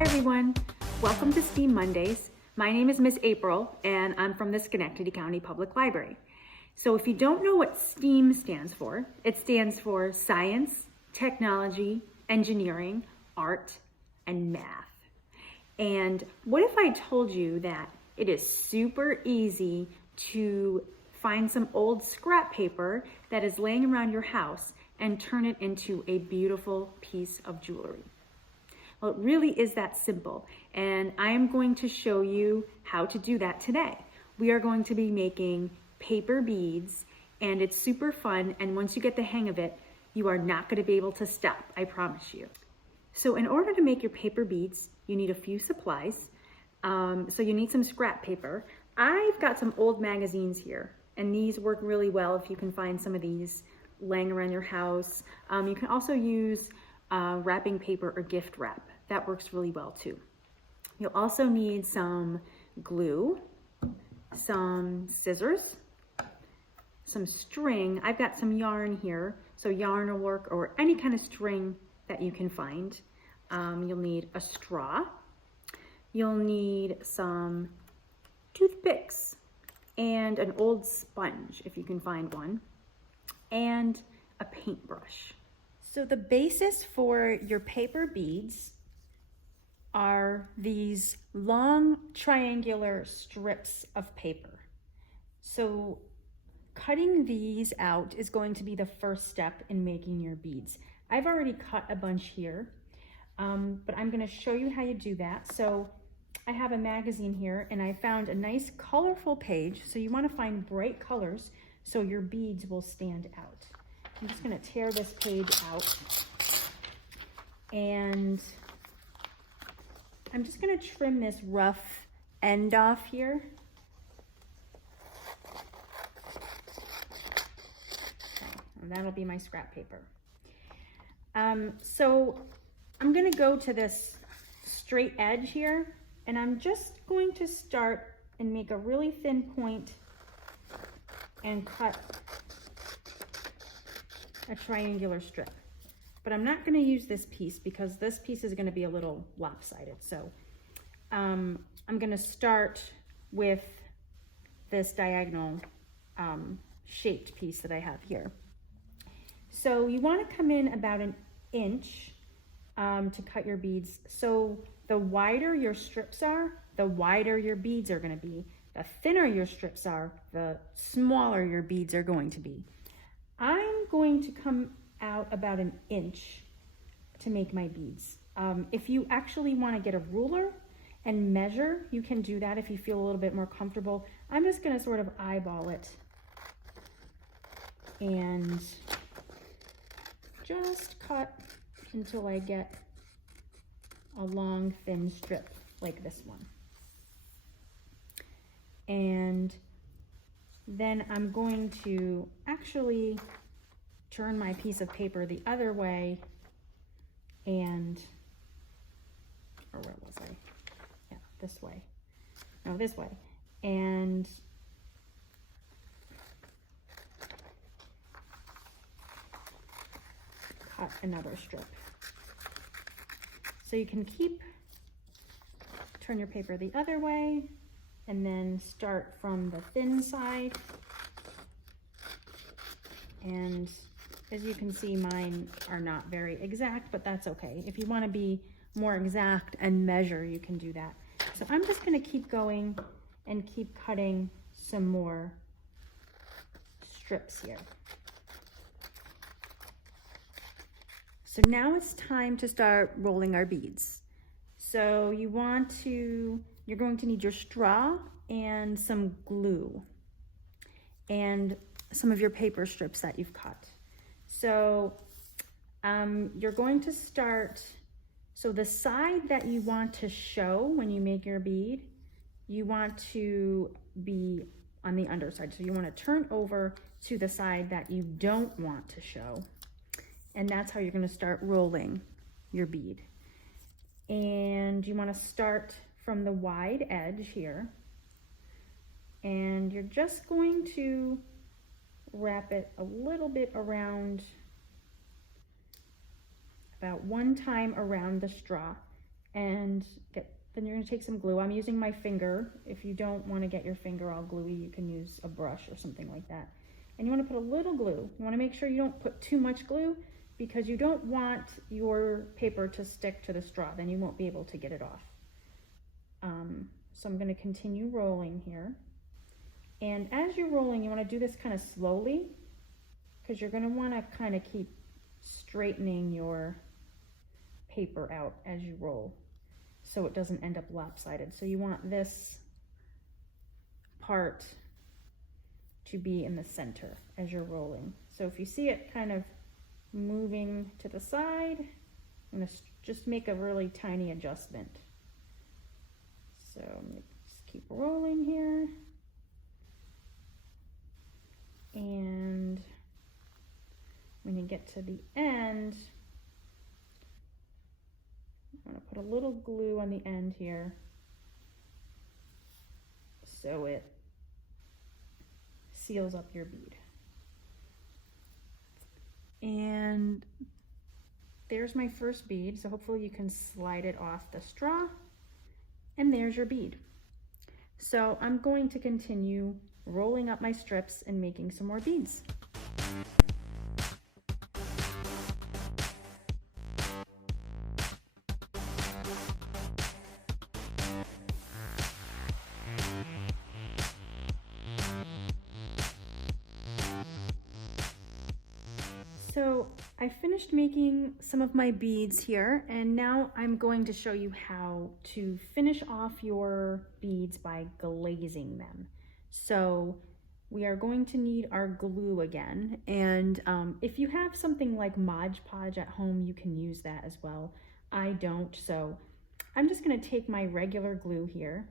Everyone, welcome to STEAM Mondays. My name is Miss April and I'm from the Schenectady County Public Library. So if you don't know what STEAM stands for, it stands for science, technology, engineering, art, and math. And what if I told you that it is super easy to find some old scrap paper that is laying around your house and turn it into a beautiful piece of jewelry? Well, it really is that simple, and I am going to show you how to do that today. We are going to be making paper beads, and it's super fun, and once you get the hang of it, you are not going to be able to stop, I promise you. So in order to make your paper beads, you need a few supplies. So you need some scrap paper. I've got some old magazines here, and these work really well if you can find some of these laying around your house. You can also use wrapping paper or gift wrap. That works really well too. You'll also need some glue, some scissors, some string. I've got some yarn here, so yarn will work, or any kind of string that you can find. You'll need a straw. You'll need some toothpicks and an old sponge if you can find one, and a paintbrush. So the basis for your paper beads are these long triangular strips of paper. So cutting these out is going to be the first step in making your beads. I've already cut a bunch here, but I'm going to show you how you do that. So I have a magazine here, and I found a nice colorful page. So you want to find bright colors so your beads will stand out. I'm just going to tear this page out, and I'm just going to trim this rough end off here. Okay, and that'll be my scrap paper. So I'm going to go to this straight edge here, and I'm just going to start and make a really thin point and cut a triangular strip. But I'm not going to use this piece because this piece is going to be a little lopsided. So I'm going to start with this diagonal shaped piece that I have here. So you want to come in about an inch to cut your beads. So the wider your strips are, the wider your beads are going to be. The thinner your strips are, the smaller your beads are going to be. I'm going to come out about an inch to make my beads. If you actually want to get a ruler and measure, you can do that if you feel a little bit more comfortable. I'm just going to sort of eyeball it and just cut until I get a long, thin strip like this one. And then I'm going to actually turn my piece of paper the other way and, or where was I? Yeah, this way. No, this way. And cut another strip. So you can turn your paper the other way, and then start from the thin side. And as you can see, mine are not very exact, but that's okay. If you want to be more exact and measure, you can do that. So I'm just going to keep going and keep cutting some more strips here. So now it's time to start rolling our beads. So you're going to need your straw and some glue and some of your paper strips that you've cut. So you're going to start, so the side that you want to show when you make your bead, you want to be on the underside. So you want to turn over to the side that you don't want to show. And that's how you're going to start rolling your bead. And you want to start from the wide edge here, and you're just going to wrap it a little bit around, about one time around the straw, And then you're gonna take some glue. I'm using my finger. If you don't wanna get your finger all gluey, you can use a brush or something like that. And you wanna put a little glue. You wanna make sure you don't put too much glue because you don't want your paper to stick to the straw. Then you won't be able to get it off. So I'm gonna continue rolling here. And as you're rolling, you wanna do this kind of slowly because you're gonna wanna kind of keep straightening your paper out as you roll so it doesn't end up lopsided. So you want this part to be in the center as you're rolling. So if you see it kind of moving to the side, I'm gonna just make a really tiny adjustment. So I'm gonna just keep rolling here. And when you get to the end, I'm gonna put a little glue on the end here so it seals up your bead. And there's my first bead, so hopefully you can slide it off the straw, and there's your bead. So I'm going to continue rolling up my strips and making some more beads. So I finished making some of my beads here, and now I'm going to show you how to finish off your beads by glazing them. So we are going to need our glue again, and if you have something like Mod Podge at home, you can use that as well. I don't, so I'm just going to take my regular glue here,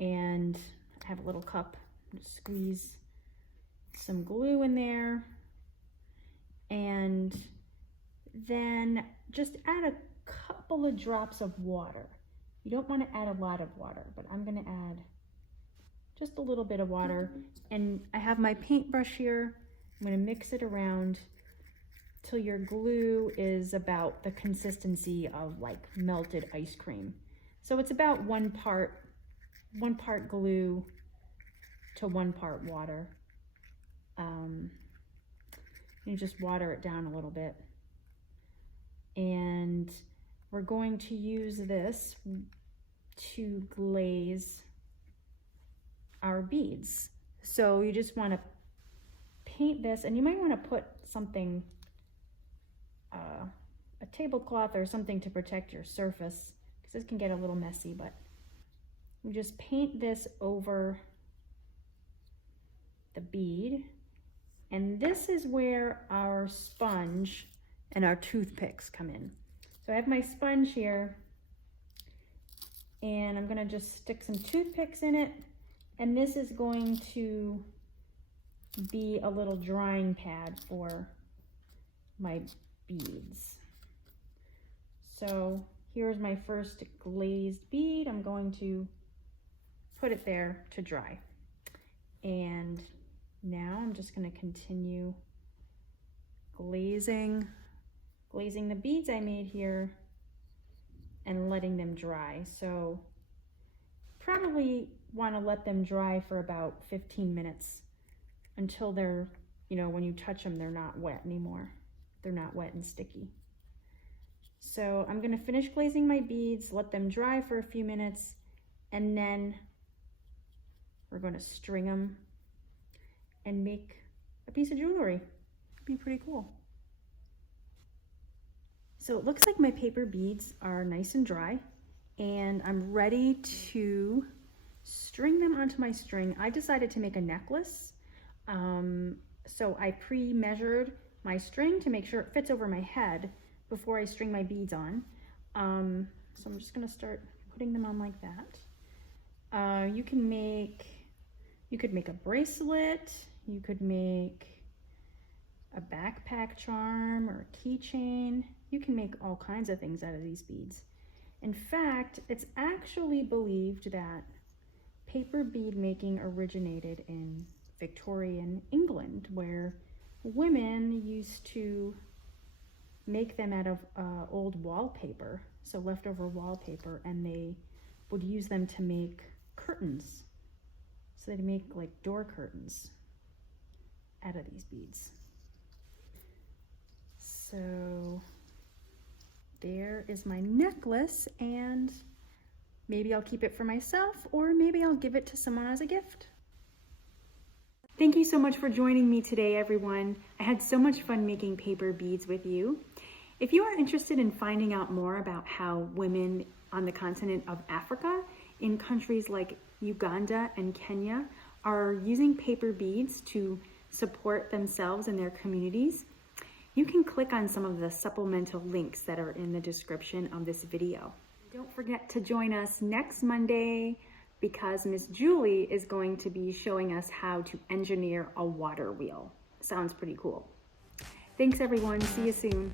and I have a little cup. Just squeeze some glue in there. And then just add a couple of drops of water. You don't want to add a lot of water, but I'm going to add just a little bit of water. And I have my paintbrush here. I'm going to mix it around till your glue is about the consistency of like melted ice cream. So it's about one part glue to 1 part water. You just water it down a little bit. And we're going to use this to glaze our beads. So you just want to paint this, and you might want to put something, a tablecloth or something to protect your surface, because this can get a little messy, but you just paint this over the bead. And this is where our sponge and our toothpicks come in. So I have my sponge here, and I'm gonna just stick some toothpicks in it, and this is going to be a little drying pad for my beads. So here's my first glazed bead. I'm going to put it there to dry. And now I'm just going to continue glazing the beads I made here and letting them dry. So probably want to let them dry for about 15 minutes until they're, when you touch them, they're not wet anymore. They're not wet and sticky. So I'm going to finish glazing my beads, let them dry for a few minutes, and then we're going to string them and make a piece of jewelry. It'd be pretty cool. So it looks like my paper beads are nice and dry, and I'm ready to string them onto my string. I decided to make a necklace. So I pre-measured my string to make sure it fits over my head before I string my beads on. So I'm just gonna start putting them on like that. You could make a bracelet. You could make a backpack charm or a keychain. You can make all kinds of things out of these beads. In fact, it's actually believed that paper bead making originated in Victorian England, where women used to make them out of old wallpaper so leftover wallpaper, and they would use them to make curtains. So they'd make like door curtains out of these beads. So there is my necklace, and maybe I'll keep it for myself, or maybe I'll give it to someone as a gift. Thank you so much for joining me today, everyone. I had so much fun making paper beads with you. If you are interested in finding out more about how women on the continent of Africa, in countries like Uganda and Kenya, are using paper beads to support themselves and their communities, you can click on some of the supplemental links that are in the description of this video. Don't forget to join us next Monday, because Miss Julie is going to be showing us how to engineer a water wheel. Sounds pretty cool. Thanks everyone, see you soon.